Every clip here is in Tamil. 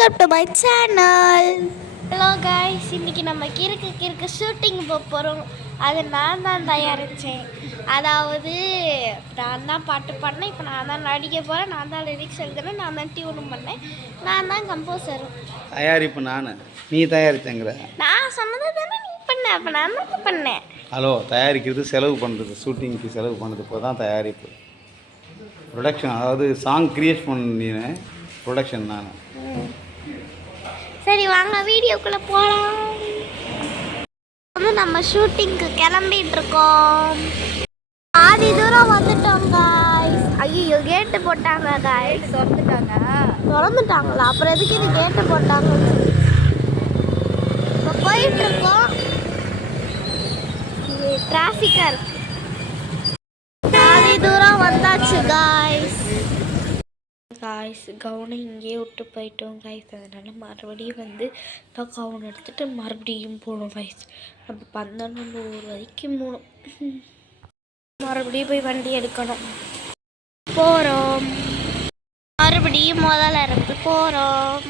Welcome to my channel. Hello guys, இன்றைக்கி நம்ம கிறுக்கு ஷூட்டிங் போகிறோம். அது நான் தான் தயாரித்தேன். அதாவது நான் தான் பாட்டு பாடினேன், இப்போ நான் தான் நடிக்க போகிறேன், நான் தான் லிரிக்ஸ் எழுதுனேன், நான் தான் டியூனும் பண்ணேன், நான் தான் கம்போசரும். தயாரிப்பு நீ தயாரித்தங்கிற நான் சொன்னது தானே நீ பண்ண, அப்போ நான் தான் பண்ணேன். ஹலோ, தயாரிக்கிறது செலவு பண்ணுறது, ஷூட்டிங்க்கு செலவு பண்ணுறது இப்போ தான் தயாரிப்பு. ப்ரொடக்ஷன், அதாவது சாங் க்ரியேட் பண்ணினேன், ப்ரொடக்ஷன் நான். சரி வாங்க வீடியோக்குள்ளே போகலாம். வந்து நம்ம ஷூட்டிங்க்கு கிளம்பிட்டு இருக்கோம். பாதி தூரம் வந்துட்டோம் காய்ஸ். ஐயோ, கேட்டு போட்டாங்க காய்ஸ். திறந்துட்டாங்களா? அப்புறம் எதுக்கு இது கேட்டு போட்டாங்க? இப்போ போயிட்டு இருக்கோம். டிராஃபிக்காக இருக்கு. பாதி தூரம் வந்தாச்சு காய்ஸ். கவுனை இங்கேயே விட்டு போயிட்டோம் காய்ஸ். அதனால் மறுபடியும் வந்து இப்போ கவுன் எடுத்துகிட்டு மறுபடியும் போகணும் காய்ஸ். நம்ம 11 வரைக்கும் போகணும். மறுபடியும் போய் வண்டி எடுக்கணும். போகிறோம். மறுபடியும் முதல்ல இருந்து போகிறோம்.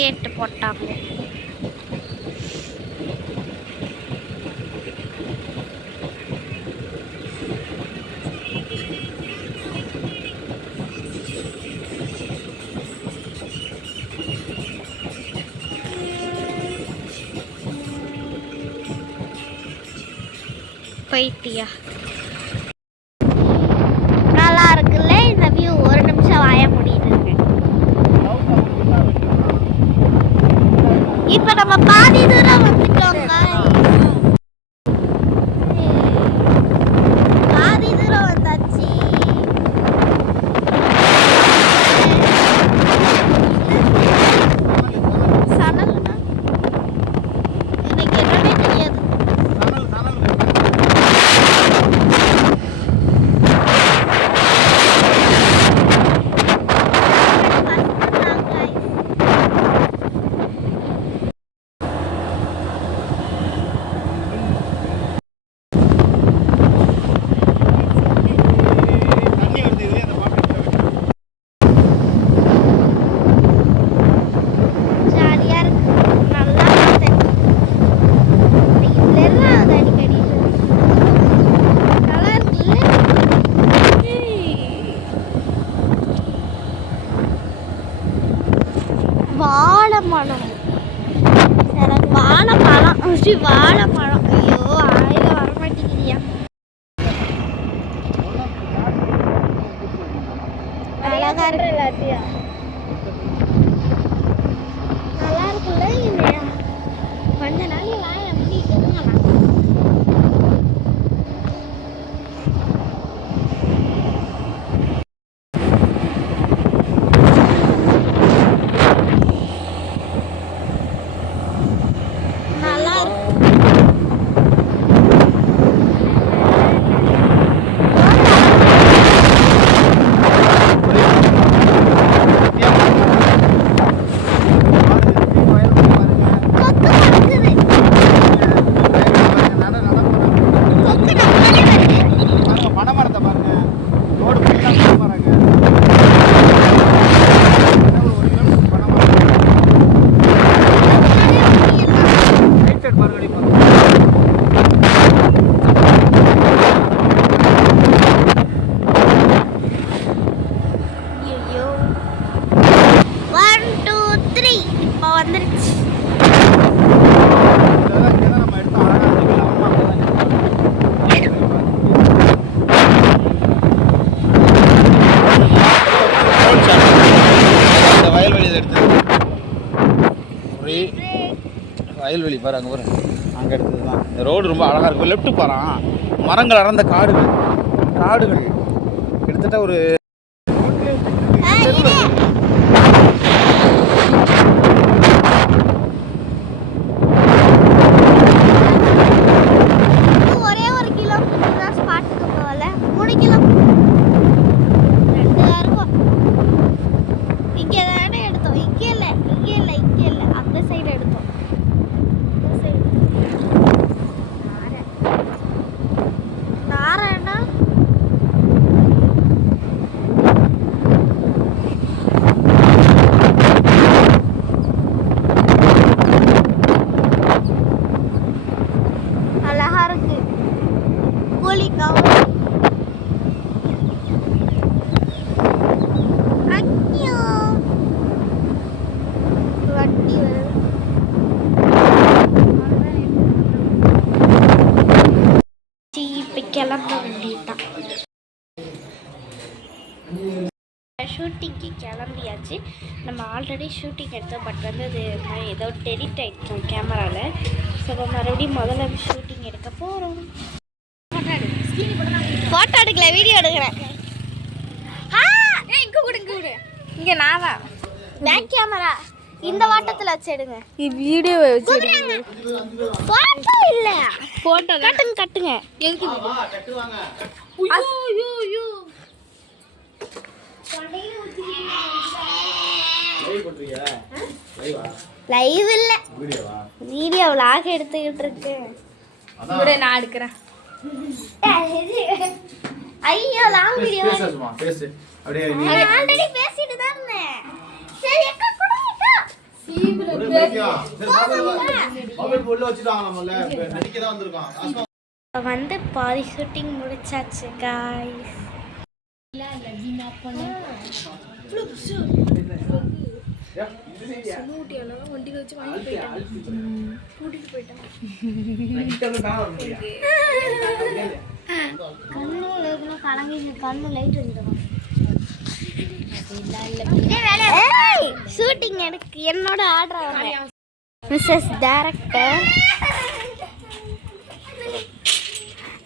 கேட்டு போட்டாங்க. பைத்தியா, நல்லா இருக்குல்ல இந்த வியூ. ஒரு நிமிஷம் வாய முடியுது. இப்ப நம்ம பாதி தூரம் வந்துட்டோம். பாதி தூரம் வந்தாச்சு. சணல்னா எனக்கு என்னன்னே தெரியாது. வாழைப்பழம், வாழைப்பழம். ஐயோ, ஆயில வரமாட்டேங்கிறியா? அழகா இருக்கு. எல்லாத்தையும் நல்லா இருக்குல்ல. இல்லையா கொஞ்ச நாள் வாய முடிக்கலாம். வயல்வெளி பாரு, அங்கே பாரு, அங்கே எடுத்தது தான். இந்த ரோடு ரொம்ப அழகாக இருக்கும். லெஃப்ட்டு பாறான், மரங்கள் அடர்ந்த காடுகள் கிட்டத்தட்ட ஒரு ஒரே 1 கிலோமீட்டர் தான் ஸ்பாட்டுக்கு போகல. 3 கிலோமீட்டர் 2 இருக்கும். இங்கே தானே எடுத்தோம். இங்கே இல்லை அந்த சைடு எடுத்தோம். இந்த சைடு கிளம்ப வேண்டியதுதான். ஷூட்டிங்க்கு கிளம்பியாச்சு. நம்ம ஆல்ரெடி ஷூட்டிங் எடுத்தோம், பட் வந்து அது ஏதோ டெலிட் ஆகிட்டோம் கேமராவில். ஸோ இப்போ மறுபடியும் முதல்ல ஷூட்டிங் எடுக்க போகிறோம். ஃபோட்டோ எடுக்கல, வீடியோ எடுக்கிறேன். இங்கே விடு, இங்கே நான் தான் பேக் கேமரா இந்த வாட்டத்தில் வச்சு எடுங்க. வீடியோ வச்சு ஃபோட்டோ இல்லை, ஃபோட்டோ கட்டுங்க. லைவ் இல்ல, வீடியோ vlog எடுத்துக்கிட்டு இருக்கேன். நான் எடுக்கிறேன். ஐயோ லாங் வீடியோ பேசு அப்படியே. நான் ஆல்ரெடி பேசிட்டு தான் இருந்தேன். சரி அக்கா கூட வந்து பாதி ஷூட்டிங் முடிச்சாச்சு காய்ஸ். கண்ணு லைட் ஷூட்டிங் எனக்கு என்னோட ஆர்டர் மிஸ்ஸஸ் டைரக்டர்.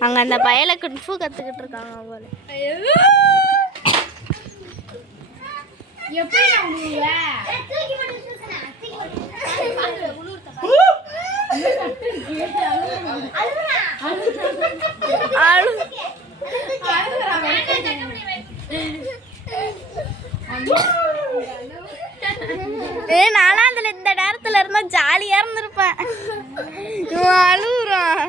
அங்க அந்த பயல குன்ஃபு கத்துக்கிட்டு இருக்காங்க போல. நானும் அதுல இந்த நேரத்துல இருந்தா ஜாலியா இருந்திருப்பேன். அழுகுறான்.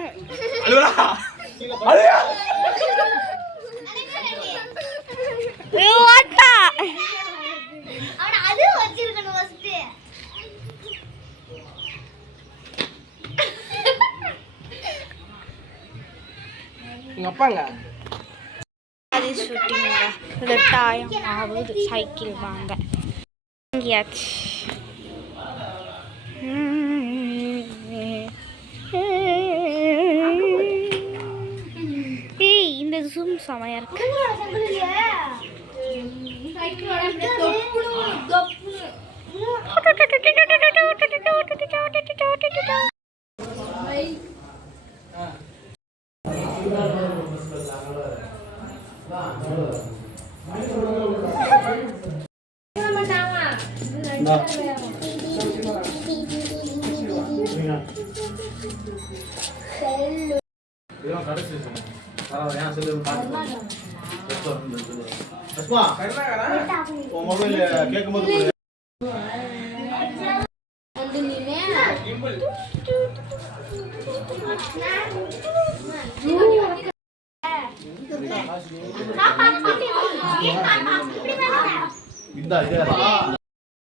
ஷூட்டிங் ஆகுது. சைக்கிள் வாங்க இங்கேயாச்சு. இந்த ஜூம் செமையா இருக்கு.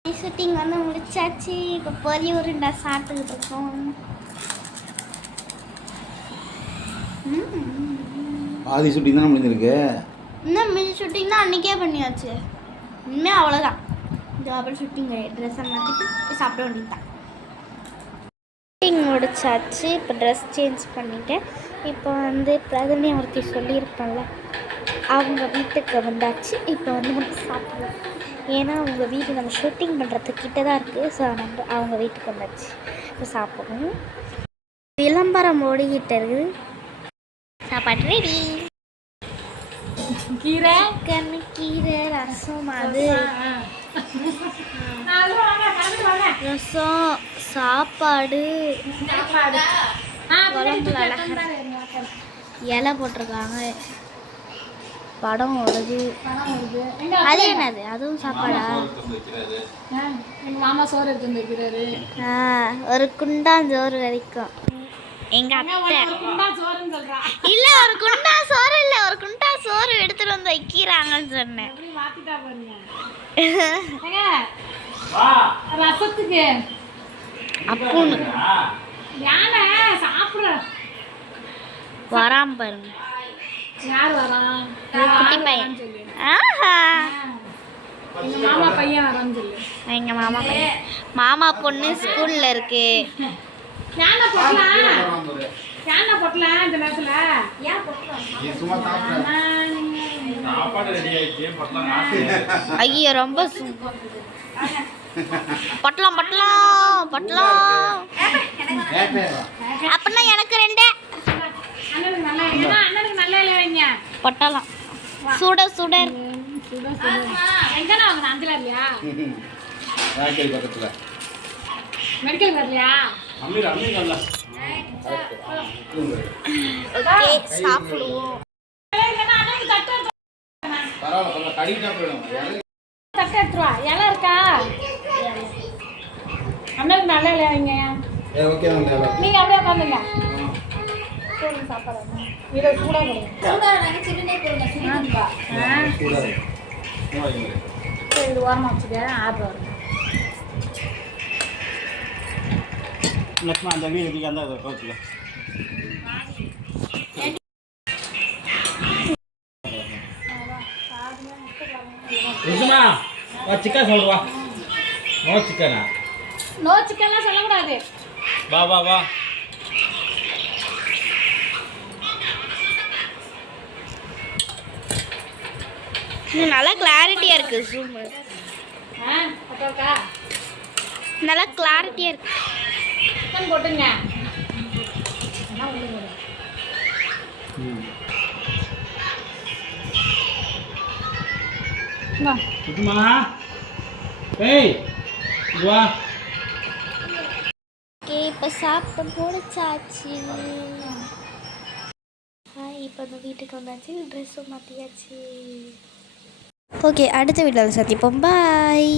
ஷூட்டிங் வந்து முடிச்சாச்சு. இப்போ பொரியல் சாப்பிட்டுக்கிட்டு இருக்கோம். ஆதி ஷூட்டிங் தான் முடிஞ்சிருக்கு. இன்னும் மினி ஷூட்டிங் தான் அன்றைக்கே பண்ணியாச்சு. இனிமேல் அவ்வளோதான். ஜாபர் ஷூட்டிங் ட்ரெஸ்ஸை மாற்றிட்டு சாப்பிட வேண்டியது தான். ஷூட்டிங் முடிச்சாச்சு. இப்போ ட்ரெஸ் சேஞ்ச் பண்ணிட்டேன். இப்போ வந்து பிரதமி ஒருத்தி சொல்லியிருப்பாங்கள்ல, அவங்க வீட்டுக்கு வந்தாச்சு. இப்போ வந்து நம்ம சாப்பிடுவோம். ஏன்னா அவங்க வீடு நம்ம ஷூட்டிங் பண்ணுறதுக்கிட்ட தான் இருக்குது. ஸோ நம்ம அவங்க வீட்டுக்கு வந்தாச்சு. இப்போ சாப்பிடுவோம். விளம்பரம் ஓடிக்கிட்டு இருக்குது. சாப்பாடு ரெடி. கீரை கீரை ரசம், அது ரசம் சாப்பாடு குழம்பு இலை போட்டிருக்காங்க. படம் ஓடுது. அது என்னது? அதுவும் சாப்பாடா? மாமா சோறு எடுத்து வந்துருக்கிறாரு. ஒரு குண்டாஞ்சோறு வரைக்கும் எங்க அத்தை இல்ல, ஒரு குண்டா சோறு இல்ல, ஒரு குண்டா சோறு எடுத்துட்டு வந்து வைக்கிறாங்கன்னு சொன்னேன். ரசத்துக்கு அப்புன்னு சாப்பிட வராம பாருங்க. யார் வரா? குட்டி பையன். மாமா பையன் வரான்னு சொல்லு. எங்க மாமா பையன். மாமா பொண்ணு ஸ்கூல்ல இருக்கு. போட்டலாம் இந்த நேரத்துல. ஏன் போட்டலாம்? நீ சும்மா சாப்பிட. சாப்பாடு ரெடி ஆயிடுச்சு பட்டலாம் ஆசை ஐயோ ரொம்ப பட்டலாம் பட்டலாம் பட்டலாம். அப்படின்னா எனக்கு ரெண்டே அண்ணனுக்கு நல்லா ஏன்னா அண்ணனுக்கு நல்லா இல்லை வைங்க. பட்டலாம். சுட சுட சுட சுட எங்கண்ணா வாங்க அந்தில் இல்லையா ராக்கெல் பக்கத்தில் மெடிக்கல் வரலையா? அம்மீர் அம்மீர் நல்லா ஓகே சாப்பிடுவோம். அண்ணனுக்கு தட்டு பரவாயில்ல கடிக்கிட்டா போயிடும். தட்டு எடுத்துருவா. இலை இருக்கா? அண்ணனுக்கு நல்லா இல்லை வைங்க. ஓகே நீங்க அப்படியே உட்காந்துங்க. சாப்பாடு இதை சூடாக சரி இது ஓரமாக வச்சுக்க. ஆர்டர் வரும். லட்சுமா அந்த வீட்டுக்கு அந்த கோச்சில் லட்சுமா சிக்கன் சொல்லுவா. நோ சிக்கனா? நோ சிக்கன்லாம் சொல்லக்கூடாது. வா வா வா. நல்லா கிளாரிட்டியா இருக்கு. ஜூம் அப்பாக்கா நல்லா கிளாரிட்டியா இருக்கு. சிக்கன் போட்டுங்க. அதான் உள்ளுங்க. லட்சுமா ஏய் வா. ஓகே இப்போ சாப்பிட்டு முடிச்சாச்சு. இப்போ அந்த வீட்டுக்கு வந்தாச்சு. ட்ரெஸ்ஸும் மாற்றியாச்சு. ஓகே அடுத்த வீடியோவில் சந்திப்போம். பாய்.